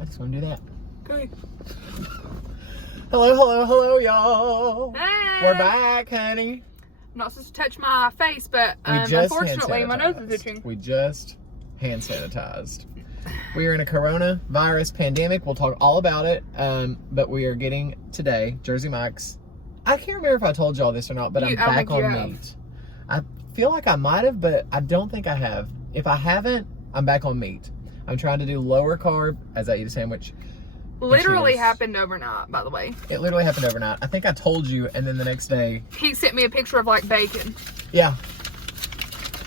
I just want to do that. Okay. Hello, y'all. Hey. We're back, honey. I'm not supposed to touch my face, but We just unfortunately, hand my nose is sanitized. itching. We just hand sanitized. We are in a coronavirus pandemic. We'll talk all about it. But we are getting today Jersey Mike's. I can't remember if I told y'all this or not, but I'm back on meat. I feel like I might have, but I don't think I have. If I haven't, I'm back on meat. I'm trying to do lower carb as I eat a sandwich. Literally happened overnight, by the way. It literally happened overnight. I think I told you, and then the next day... He sent me a picture of, like, bacon. Yeah.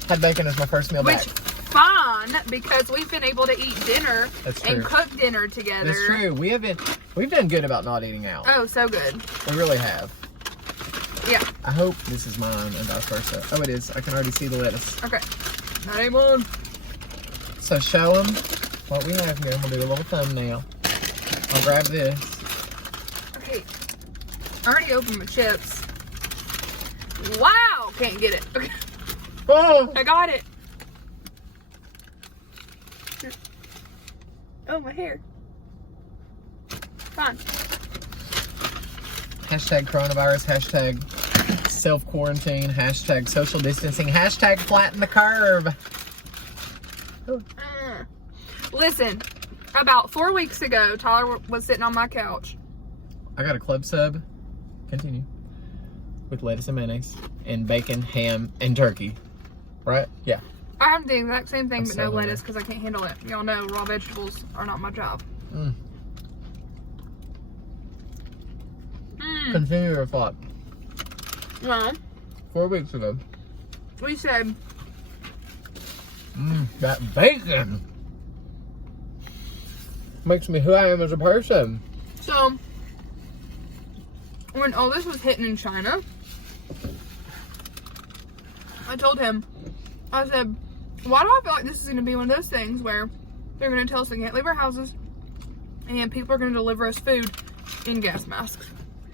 Had bacon as my first meal back. Which, fine, because we've been able to eat dinner and cook dinner together. That's true. We've done good about not eating out. Oh, so good. We really have. Yeah. I hope this is mine and vice versa. Oh, it is. I can already see the lettuce. Okay. Not anymore. So show them what we have here. We'll do a little thumbnail. I'll grab this. Okay. I already opened my chips. Wow! Can't get it. Okay. Oh! I got it. Oh, my hair. Fine. Hashtag coronavirus. Hashtag self-quarantine. Hashtag social distancing. Hashtag flatten the curve. Listen, about 4 weeks ago, Tyler was sitting on my couch. I got a club sub. Continue. With lettuce and mayonnaise. And bacon, ham, and turkey. Right? Yeah. I have the exact same thing, I'm but so no hungry. lettuce because I can't handle it. Y'all know raw vegetables are not my job. Mm. Continue your thought. Well, 4 weeks ago. we said, That bacon makes me who I am as a person. so, when all this was hitting in China, I told him, I said, why do I feel like this is going to be one of those things where they're going to tell us we can't leave our houses and people are going to deliver us food in gas masks?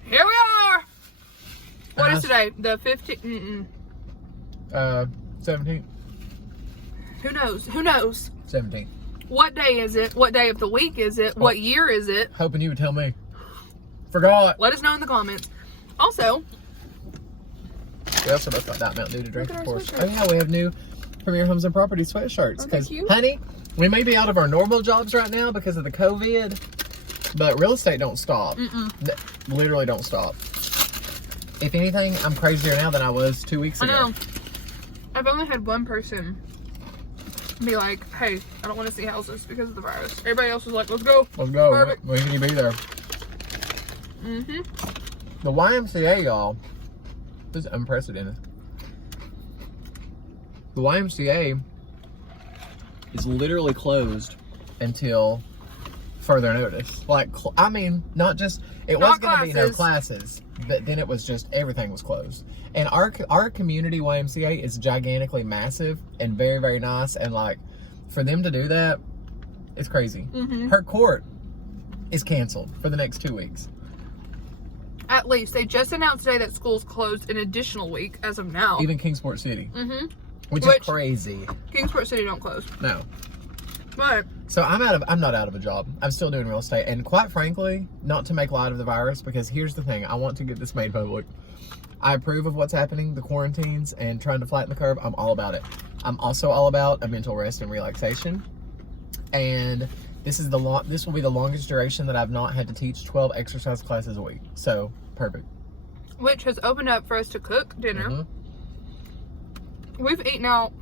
Here we are! What is today? The 15th? 17th. Who knows? Who knows? 17th. What day is it? What day of the week is it? What year is it? Hoping you would tell me. Forgot. Let us know in the comments. Also, We also both got that Mountain Dew to drink, Look of at our course. sweatshirts. Oh yeah, we have new Premier Homes and Property sweatshirts. Aren't they Because, cute? honey, we may be out of our normal jobs right now because of the COVID, but real estate don't stop. Literally don't stop. If anything, I'm crazier now than I was 2 weeks I ago. know. I've only had one person be like, hey, I don't want to see houses because of the virus. Everybody else was like, let's go. Let's go. Perfect. When can you be there? The YMCA, y'all, this is unprecedented. The YMCA is literally closed until further notice. Like, I mean, not just, it was going to be no classes, but then it was just, everything was closed. And our community YMCA is gigantically massive and very, very nice. And like, for them to do that, it's crazy. Her court is canceled for the next 2 weeks. At least. They just announced today that school's closed an additional week as of now. Even Kingsport City. Which is crazy. Kingsport City don't close. No. But So I'm not out of a job. I'm still doing real estate. And quite frankly, not to make light of the virus, because here's the thing. I want to get this made public. I approve of what's happening, the quarantines, and trying to flatten the curve. I'm all about it. I'm also all about a mental rest and relaxation. And this will be the longest duration that I've not had to teach 12 exercise classes a week. So, perfect. which has opened up for us to cook dinner. We've eaten out.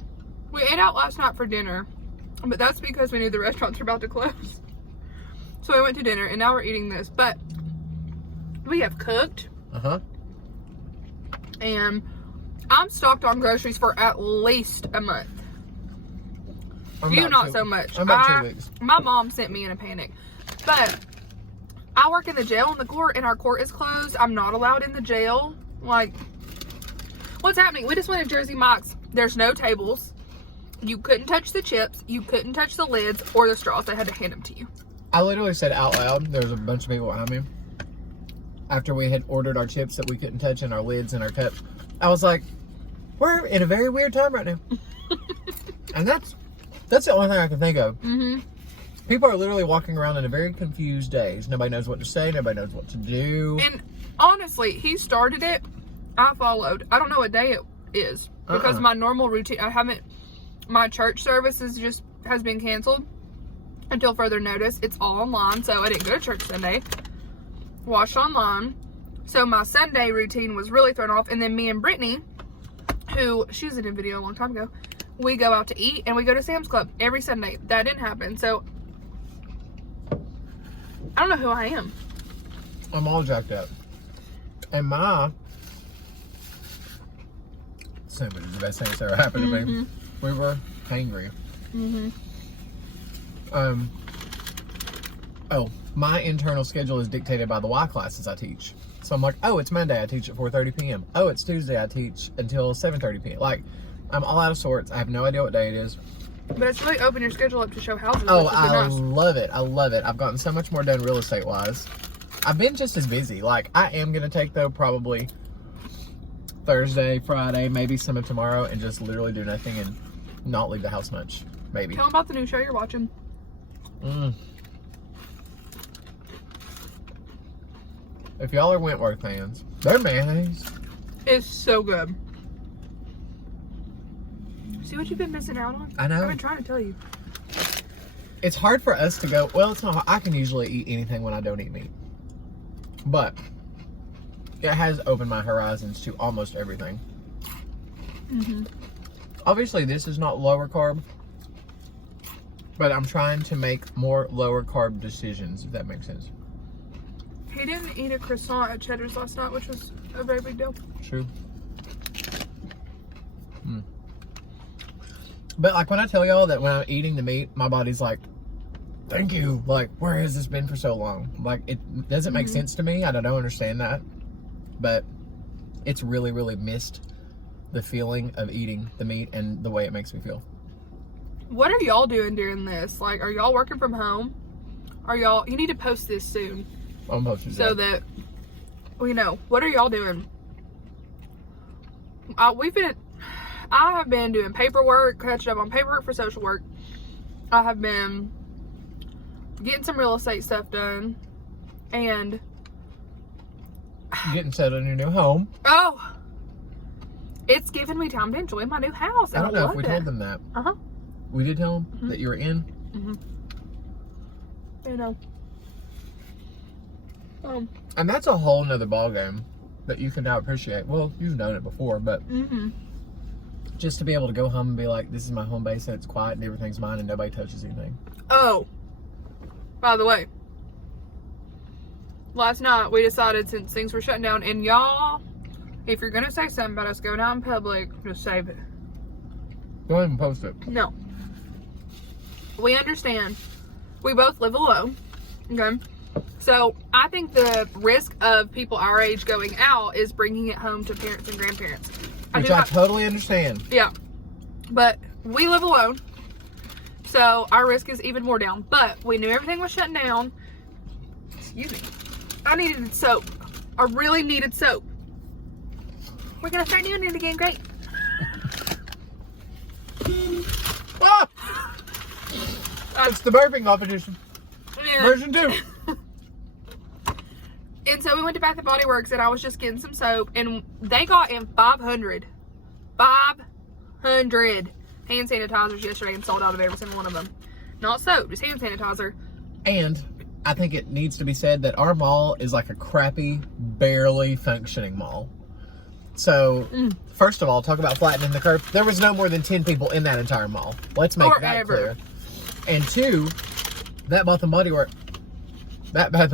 We ate out last night for dinner, but that's because we knew the restaurants were about to close. So we went to dinner, and now we're eating this. But we have cooked. And I'm stocked on groceries for at least a month. You not so much. I'm about 2 weeks. My mom sent me in a panic. But I work in the jail and the court, and our court is closed. I'm not allowed in the jail. Like, what's happening? We just went to Jersey Mike's. There's no tables. You couldn't touch the chips. You couldn't touch the lids or the straws. They had to hand them to you. I literally said out loud, there was a bunch of people behind me, after we had ordered our chips that we couldn't touch and our lids and our cups. I was like, we're in a very weird time right now. And that's the only thing I can think of. People are literally walking around in a very confused daze. Nobody knows what to say. Nobody knows what to do. And honestly, he started it. I followed. I don't know what day it is because my normal routine. My church service has been canceled until further notice. It's all online, so I didn't go to church Sunday. Watched online. So my Sunday routine was really thrown off. And then me and Brittany, who she was in a video a long time ago, we go out to eat and we go to Sam's Club every Sunday. That didn't happen. So I don't know who I am. I'm all jacked up. And sandwich is the best thing that's ever happened to me. We were hangry. My internal schedule is dictated by the Y classes I teach. So I'm like, oh, it's Monday, I teach at 4:30 p.m. Oh, it's Tuesday, I teach until 7:30 p.m. Like, I'm all out of sorts. I have no idea what day it is. But it's really opened your schedule up to show houses. Oh, I love it. I love it. I've gotten so much more done real estate wise. I've been just as busy. Like, I am going to take, though, probably Thursday, Friday, maybe some of tomorrow, and just literally do nothing and not leave the house much. Maybe. Tell them about the new show you're watching. If y'all are Wentworth fans, their mayonnaise is so good. See what you've been missing out on? I know. I've been trying to tell you. It's hard for us to go, well, it's not hard. I can usually eat anything when I don't eat meat. But it has opened my horizons to almost everything. Obviously, this is not lower carb, but I'm trying to make more lower carb decisions, if that makes sense. He didn't eat a croissant at Cheddar's last night, which was a very big deal. True. But like when I tell y'all that when I'm eating the meat, my body's like, thank you. Like, where has this been for so long? Like, it doesn't make sense to me. I don't understand that. But it's really, really missed the feeling of eating the meat and the way it makes me feel. What are y'all doing during this? Like, are y'all working from home? You need to post this soon. I'm posting so that we know. What are y'all doing? I have been doing paperwork, catching up on paperwork for social work. I have been getting some real estate stuff done. And getting settled in your new home. Oh, it's giving me time to enjoy my new house. I don't know if we told them that. We did tell them that you were in. You know. And that's a whole nother ballgame that you can now appreciate. Well, you've known it before, but just to be able to go home and be like, this is my home base and it's quiet and everything's mine and nobody touches anything. Oh, by the way, last night we decided, since things were shutting down, and y'all, if you're going to say something about us going out in public, just save it. Go ahead and post it. No. We understand. We both live alone. Okay? So, I think the risk of people our age going out is bringing it home to parents and grandparents. Which I totally understand. Yeah. But we live alone. So, our risk is even more down. But we knew everything was shutting down. Excuse me. I needed soap. I really needed soap. We're going to start doing it again. Great. It's the burping competition. Version 2. And so we went to Bath & Body Works and I was just getting some soap and they got in 500 hand sanitizers yesterday and sold out of every single one of them. Not soap, just hand sanitizer. And I think it needs to be said that our mall is like a crappy, barely functioning mall. So, first of all, talk about flattening the curve. There was no more than 10 people in that entire mall. Let's make that clear. And 2, that Bath &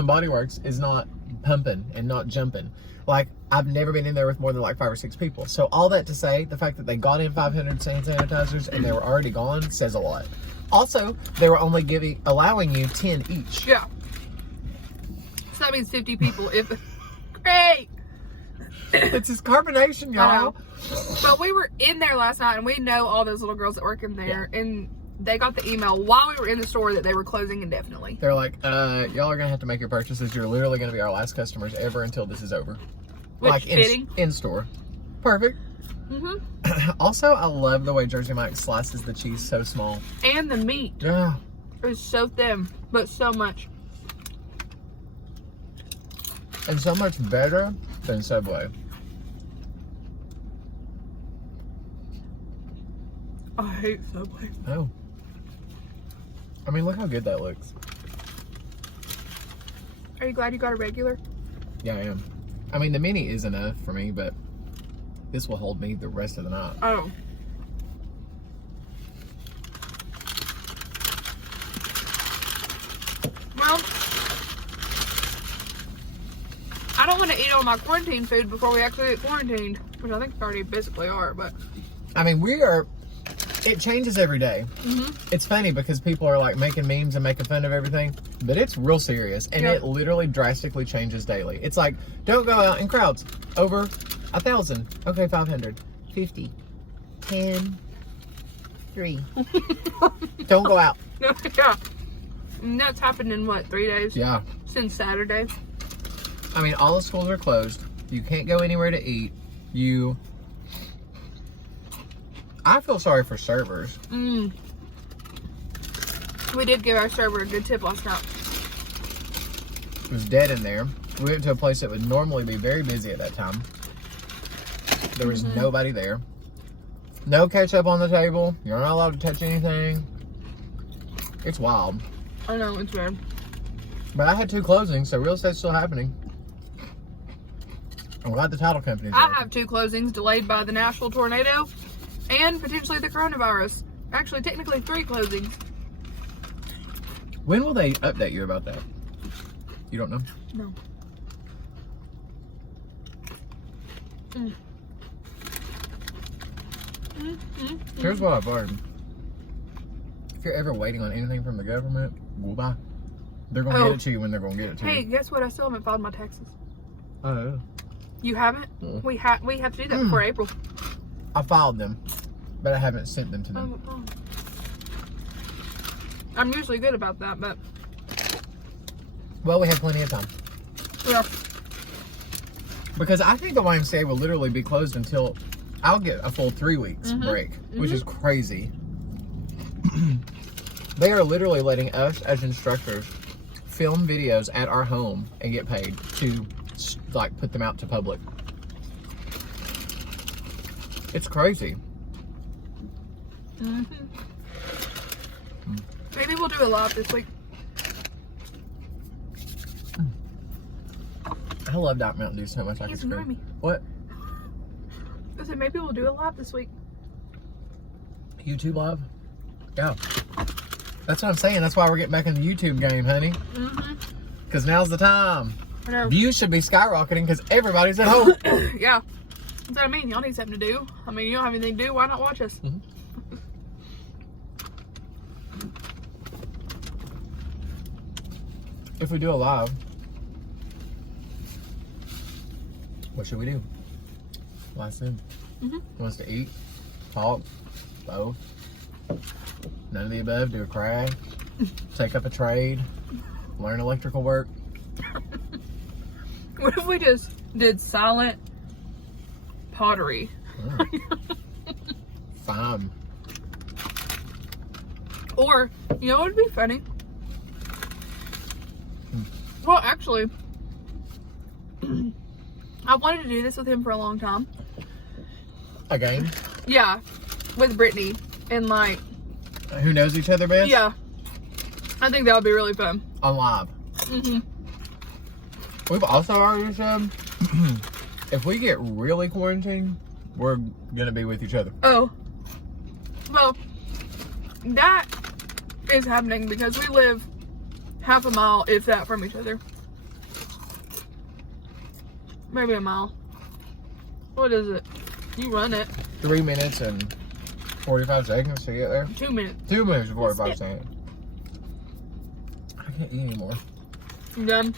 Body Works is not pumping and not jumping. Like, I've never been in there with more than like 5 or 6 people. So all that to say, the fact that they got in 500 hand sanitizers and they were already gone says a lot. Also, they were only allowing you 10 each. Yeah. So that means 50 people. Great. It's just carbonation, y'all. But we were in there last night and we know all those little girls that work in there, and they got the email while we were in the store that they were closing indefinitely. They're like, y'all are going to have to make your purchases. You're literally going to be our last customers ever until this is over. Which, like, fitting. In store. Perfect. Also, I love the way Jersey Mike slices the cheese so small. And the meat. Yeah. is so thin, but so much. And so much better than Subway. I hate Subway. Oh. I mean, look how good that looks. Are you glad you got a regular? Yeah, I am. I mean, the mini is enough for me, but this will hold me the rest of the night. Oh. Well, I don't want to eat all my quarantine food before we actually get quarantined, which I think we already basically are, but. I mean, it changes every day. It's funny because people are like making memes and making fun of everything, but it's real serious, and it literally drastically changes daily. It's like, don't go out in crowds over 1,000. Okay, 500, 50, 10, 3. Don't go out. Yeah. And that's happened in what, 3 days? Yeah. Since Saturday. I mean, all the schools are closed. You can't go anywhere to eat. I feel sorry for servers. We did give our server a good tip last night. It was dead in there. We went to a place that would normally be very busy at that time. There was nobody there. No ketchup on the table. You're not allowed to touch anything. It's wild. I know, it's weird. But I had 2 closings, so real estate's still happening. I'm glad the title company's I open. have 2 closings delayed by the Nashville tornado and potentially the coronavirus. Actually, technically 3 closings. When will they update you about that? You don't know? No. Here's what I've learned. If you're ever waiting on anything from the government, goodbye. They're going to get it to you when they're going to get it to you. Hey, guess what? I still haven't filed my taxes. Oh. You haven't? We have to do that before April. I filed them, but I haven't sent them to them. Oh. I'm usually good about that, but... Well, we have plenty of time. Yeah. Because I think the YMCA will literally be closed until I'll get a full 3 weeks break, which is crazy. They are literally letting us as instructors film videos at our home and get paid to like put them out to public. It's crazy. Maybe we'll do a live this week. I love Diet Mountain Dew so much I can He's annoying scream. me. What? I said maybe we'll do a live this week. YouTube live? Yeah. That's what I'm saying. That's why we're getting back in the YouTube game, honey. Because now's the time. I know. Views should be skyrocketing because everybody's at home. Yeah. That's what I mean. Y'all need something to do. I mean, you don't have anything to do. Why not watch us? If we do a live, what should we do? Last in. Wants to eat, talk, both. None of the above. Do a craft, take up a trade, learn electrical work. What if we just did silent pottery? Fine. Or, you know what would be funny? Well, actually, I wanted to do this with him for a long time. A game? Yeah, with Brittany. And like... Who knows each other best? Yeah. I think that would be really fun. On live. We've also already said, if we get really quarantined, we're going to be with each other. Oh. Well, that is happening because we live half a mile, if that, from each other. Maybe a mile. What is it? You run it. 3 minutes and 45 seconds to get there. 2 minutes. 2 minutes and 45 seconds. I can't eat anymore. You done?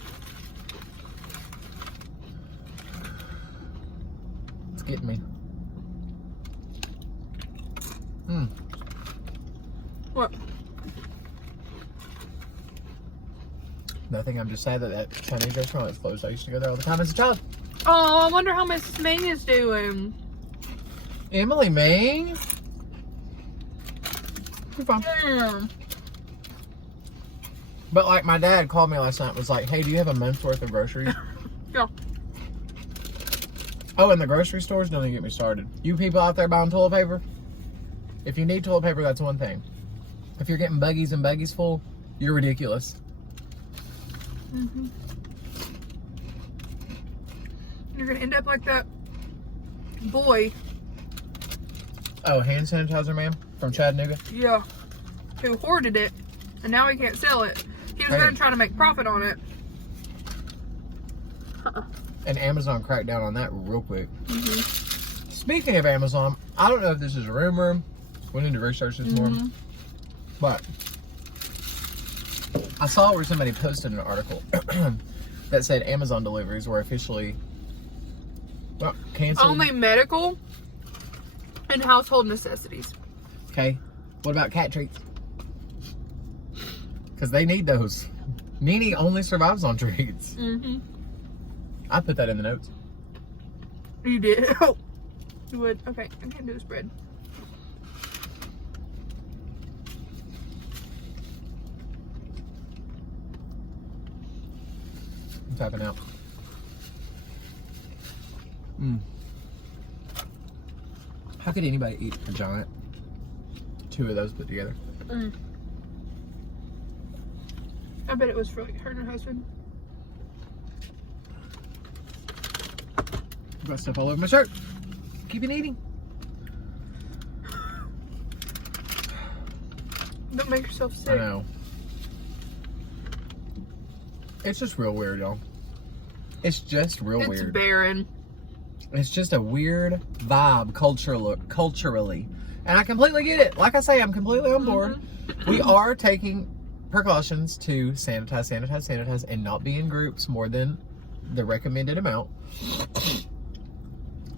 It's getting me. What? Nothing. I'm just sad that that Chinese restaurant is closed. I used to go there all the time as a child. Oh, I wonder how Miss Ming is doing. Emily Ming? You're fine. But like my dad called me last night and was like, hey, do you have a month's worth of groceries? Yeah. Oh, and the grocery stores, don't even get me started. You people out there buying toilet paper, if you need toilet paper, that's one thing. If you're getting buggies and buggies full, you're ridiculous. Mm-hmm. You're gonna end up like that boy. Oh, hand sanitizer man from Chattanooga? Yeah. Who hoarded it, and now he can't sell it. He was gonna try to make profit on it. And Amazon cracked down on that real quick. Mm-hmm. Speaking of Amazon, I don't know if this is a rumor. We need to research this more. But I saw where somebody posted an article that said Amazon deliveries were officially canceled. Only medical and household necessities. Okay. What about cat treats? Because they need those. Nene only survives on treats. Mm-hmm. I put that in the notes. You did? Oh. You would? Okay, I can't do this bread. I'm tapping out. How could anybody eat a giant? 2 of those put together. I bet it was for like her and her husband. Got stuff all over my shirt. Keep it eating. Don't make yourself sick. I know. It's just real weird, y'all. It's just real weird. It's barren. It's just a weird vibe culturally. And I completely get it. Like I say, I'm completely on board. We are taking precautions to sanitize, and not be in groups more than the recommended amount.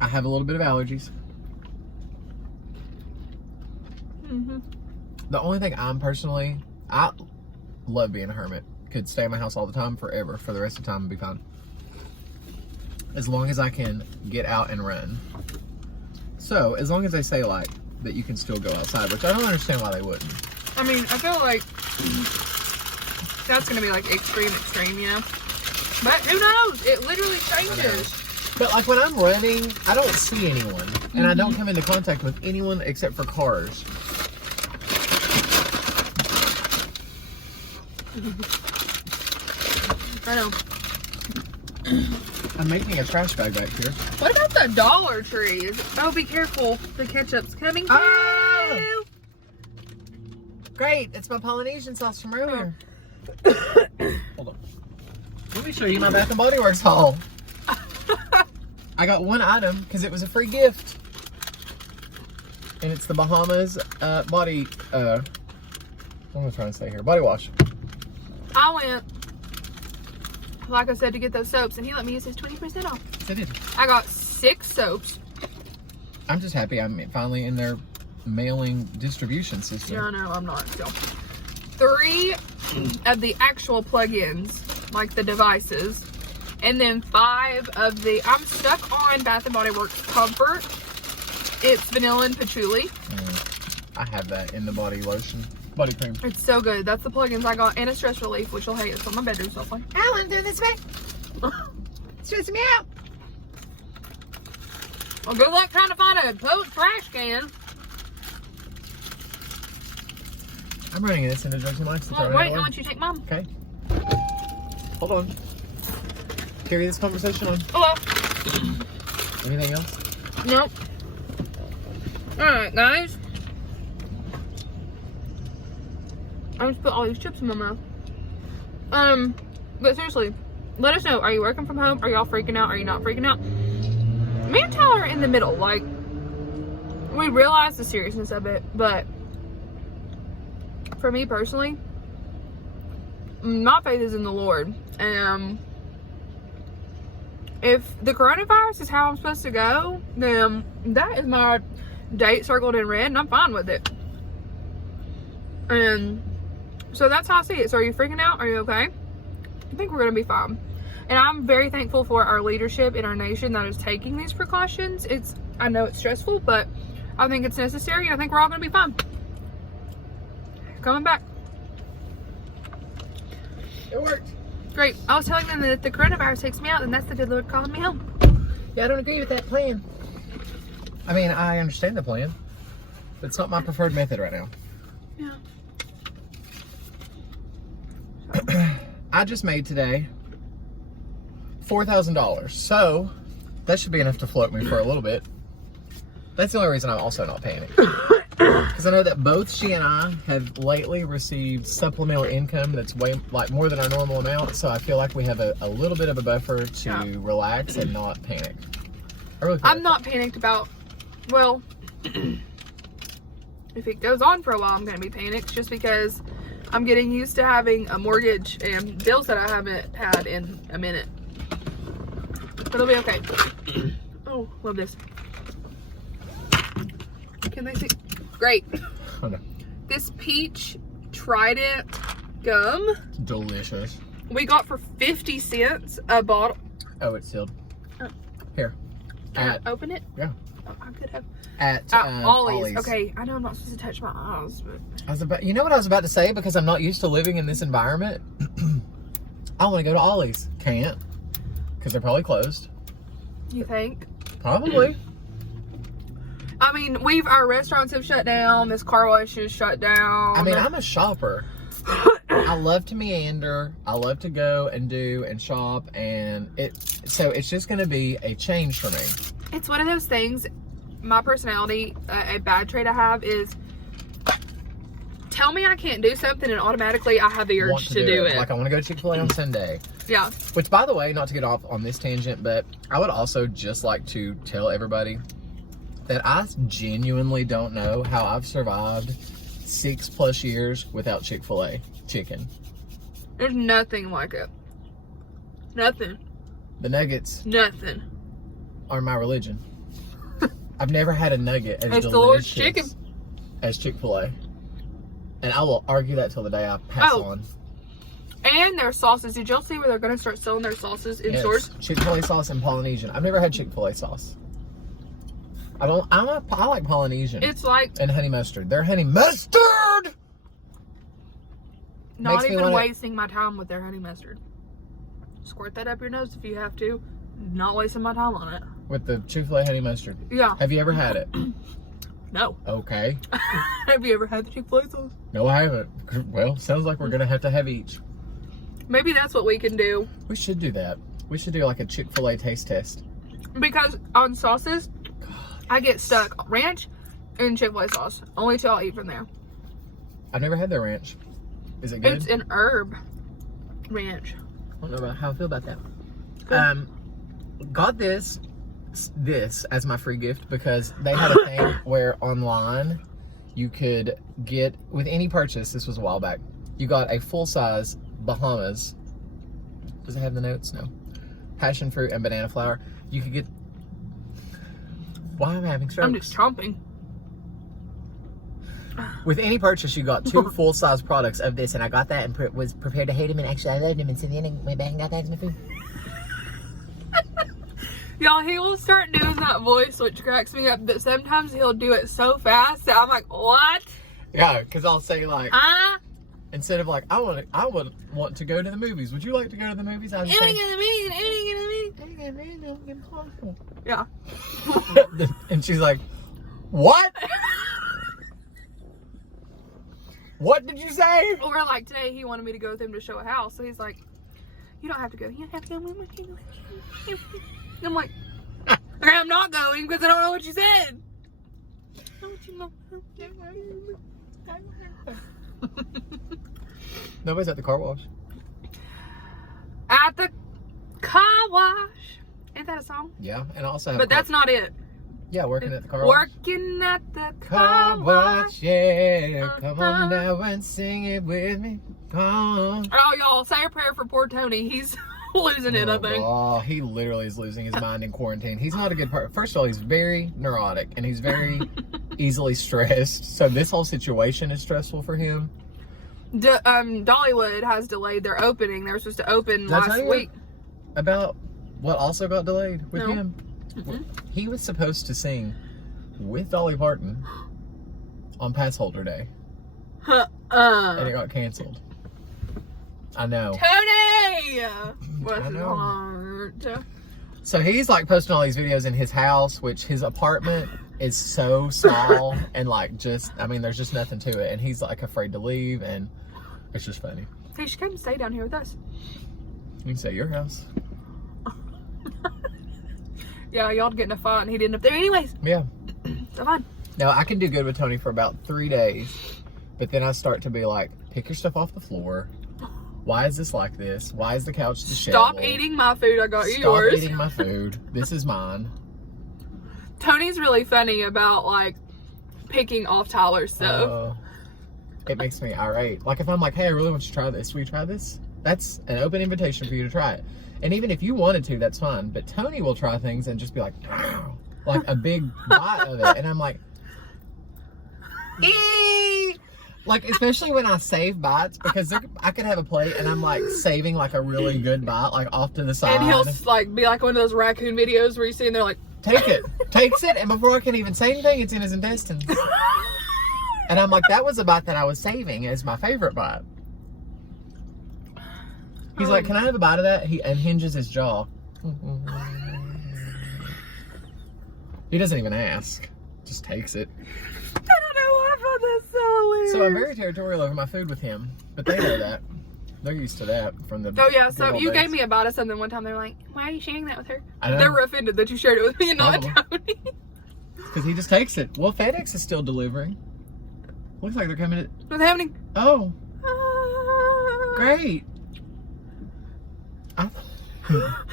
I have a little bit of allergies. The only thing I love being a hermit. Could stay in my house all the time, forever, for the rest of the time and be fine. As long as I can get out and run. So, as long as they say, like, that you can still go outside, which I don't understand why they wouldn't. I mean, I feel like that's going to be, like, extreme, you know? But who knows? It literally changes. But, like, when I'm running, I don't see anyone. And I don't come into contact with anyone except for cars. I know. I'm making a trash bag back here. What about the Dollar Trees? Oh, be careful. The ketchup's coming through. Oh! Great. It's my Polynesian sauce from earlier. Hold on. Let me show you my Bath & Body Works haul. I got one item because it was a free gift. And it's the Bahamas Body... what am I trying to say here? Body wash. I went, like I said, to get those soaps, and he let me use his 20% off. I did. I got 6 soaps. I'm just happy I'm finally in their mailing distribution system. Yeah, I know, I'm not still. 3 of the actual plug-ins, like the devices, and then 5 of the, I'm stuck on Bath & Body Works Comfort. It's vanilla and patchouli. I have that in the body lotion. Body cream. It's so good. That's the plugins I got, and a stress relief, which you'll hate. It's on my bedroom sofa. I want to do this way. Stress me out. Well, good luck trying to find a closed trash can. I'm running this into Junction Lights. Well, wait, I'll let you take mine. Okay. Hold on. Carry this conversation on. Hello. Anything else? Nope. Alright, guys. I just put all these chips in my mouth. But seriously, let us know. Are you working from home? Are y'all freaking out? Are you not freaking out? Me and Tyler are in the middle. Like, we realize the seriousness of it, but for me personally, my faith is in the Lord. And if the coronavirus is how I'm supposed to go, then that is my date circled in red, and I'm fine with it. And so that's how I see it. So are you freaking out? Are you okay? I think we're going to be fine. And I'm very thankful for our leadership in our nation that is taking these precautions. I know it's stressful, but I think it's necessary, and I think we're all going to be fine. Coming back. It worked. Great. I was telling them that if the coronavirus takes me out, then that's the good Lord calling me home. Yeah, I don't agree with that plan. I mean, I understand the plan, but it's not my preferred method right now. Yeah. I just made today $4,000, so that should be enough to float me for a little bit. That's the only reason I'm also not paying it. Because I know that both she and I have lately received supplemental income that's way like more than our normal amount, so I feel like we have a little bit of a buffer to relax and not panic. I'm not panicked about, well, if it goes on for a while, I'm going to be panicked just because I'm getting used to having a mortgage and bills that I haven't had in a minute. But it'll be okay. Oh, love this. Can they see? Great. Oh, no. This peach Trident gum. Delicious. We got for 50 cents a bottle. Oh, it's sealed. Oh. Here. Can I open it? Yeah. Oh, I could have. At Ollie's. Okay, I know I'm not supposed to touch my eyes, but you know what I was about to say, because I'm not used to living in this environment. I want to go to Ollie's. Can't, because they're probably closed. you think? Probably. I mean, our restaurants have shut down. This car wash is shut down. I mean, I'm a shopper. I love to meander. I love to go and do and shop, and so it's just going to be a change for me. It's one of those things. My personality, a bad trait I have is tell me I can't do something and automatically I have the urge to do it. Like I want to go to ChickfilA on Sunday. Yeah. Which, by the way, not to get off on this tangent, but I would also just like to tell everybody that I genuinely don't know how I've survived 6+ years without Chick-fil-A chicken. There's nothing like it. Nothing. The nuggets Nothing. are my religion. I've never had a nugget as It's the Lord's chicken. delicious as Chick-fil-A. And I will argue that till the day I pass on. And their sauces. Did y'all see where they're going to start selling their sauces in stores? Chick-fil-A sauce and Polynesian. I've never had Chick-fil-A sauce. I like Polynesian. It's like... And honey mustard. Their honey mustard! Not even wasting my time with their honey mustard. Squirt that up your nose if you have to. Not wasting my time on it. With the Chick-fil-A honey mustard. Yeah. Have you ever had it? No. Okay. Have you ever had the Chick-fil-A sauce? No, I haven't. Well, sounds like we're going to have each. Maybe that's what we can do. We should do that. We should do like a Chick-fil-A taste test. Because on sauces, I get stuck. Ranch and Chick-fil-A sauce. Only two I'll eat from there. I've never had their ranch. Is it good? It's an herb ranch. I don't know about how I feel about that. Got this as my free gift because they had a thing where online you could get, with any purchase, this was a while back, you got a full-size Bahamas. Does it have the notes? No. Passion fruit and banana flour. You could get... Why am I having strokes? I'm just chomping. With any purchase, you got 2 full-size products of this, and I got that and was prepared to hate him, and actually I loved him, and so then I went back and got that as my food. Y'all, he will start doing that voice, which cracks me up, but sometimes he'll do it so fast that I'm like, what? Yeah, because I'll say like, instead of like, I would want to go to the movies. Would you like to go to the movies? I would say, yeah. And she's like, what? What did you say? Or like today, he wanted me to go with him to show a house, so he's like, you don't have to go. You don't have to go with me. I'm like, okay, I'm not going because I don't know what you said. Nobody's at the car wash. At the car wash. Ain't that a song? Yeah, and I also have. But that's not it. Yeah, working at the car wash. Working at the car wash, yeah. Come on now and sing it with me. Come on. Oh, y'all, say a prayer for poor Tony. He's losing it, I think. Oh, he literally is losing his mind in quarantine. He's not a good person. First of all, he's very neurotic and he's very easily stressed. So this whole situation is stressful for him. Dollywood has delayed their opening. They were supposed to open last week. About what also got delayed with him? Mm-hmm. He was supposed to sing with Dolly Parton on Pass Holder Day. And it got canceled. I know. Tony! Bless I his know. heart. So he's like posting all these videos in his house, which his apartment is so small and like just, I mean, there's just nothing to it. And he's like afraid to leave, and it's just funny. Hey, she came and stay down here with us. You can say your house. Yeah, y'all get in a fight and he'd end up there anyways. Yeah. So fine. Now, I can do good with Tony for about 3 days, but then I start to be like, pick your stuff off the floor. Why is this like this? Why is the couch disheveled? Stop eating my food. I got you Stop yours. eating my food. This is mine. Tony's really funny about like picking off Tyler's stuff. It makes me irate. Like if I'm like, hey, I really want you to try this. Will you try this? That's an open invitation for you to try it. And even if you wanted to, that's fine. But Tony will try things and just be like, wow, like a big bite of it. And I'm like, eee! Like, especially when I save bites, because I could have a plate and I'm like saving like a really good bite, like off to the side. And he'll like be like one of those raccoon videos where you see and they're like, take it, takes it, and before I can even say anything, it's in his intestines. And I'm like, that was a bite that I was saving as my favorite bite. He's like, can I have a bite of that? He unhinges his jaw. He doesn't even ask, just takes it. I don't know why I found that so hilarious. So I'm very territorial over my food with him, but they know that. They're used to that from the. Oh yeah, so good old you days. gave me a bite of something one time. They were like, "Why are you sharing that with her?" I know. They were offended that you shared it with me and not Tony. Because he just takes it. Well, FedEx is still delivering. Looks like they're coming at. What's happening? Oh, great.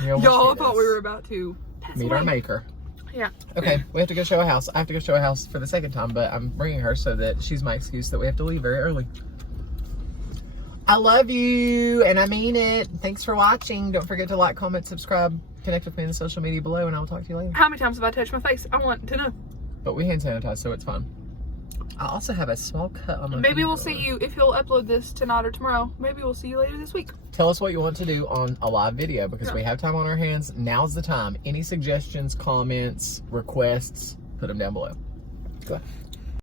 Y'all thought we were about to meet our maker. Yeah. Okay, we have to go show a house. I have to go show a house for the second time, but I'm bringing her so that she's my excuse that we have to leave very early. I love you, and I mean it. Thanks for watching. Don't forget to like, comment, subscribe, connect with me in the social media below, and I will talk to you later. How many times have I touched my face? I want to know. But we hand sanitize, so it's fine. I also have a small cut on my Maybe we'll finger. see you if you'll upload this tonight or tomorrow. Maybe we'll see you later this week. Tell us what you want to do on a live video because Yeah. we have time on our hands. Now's the time. Any suggestions, comments, requests, put them down below. Go ahead.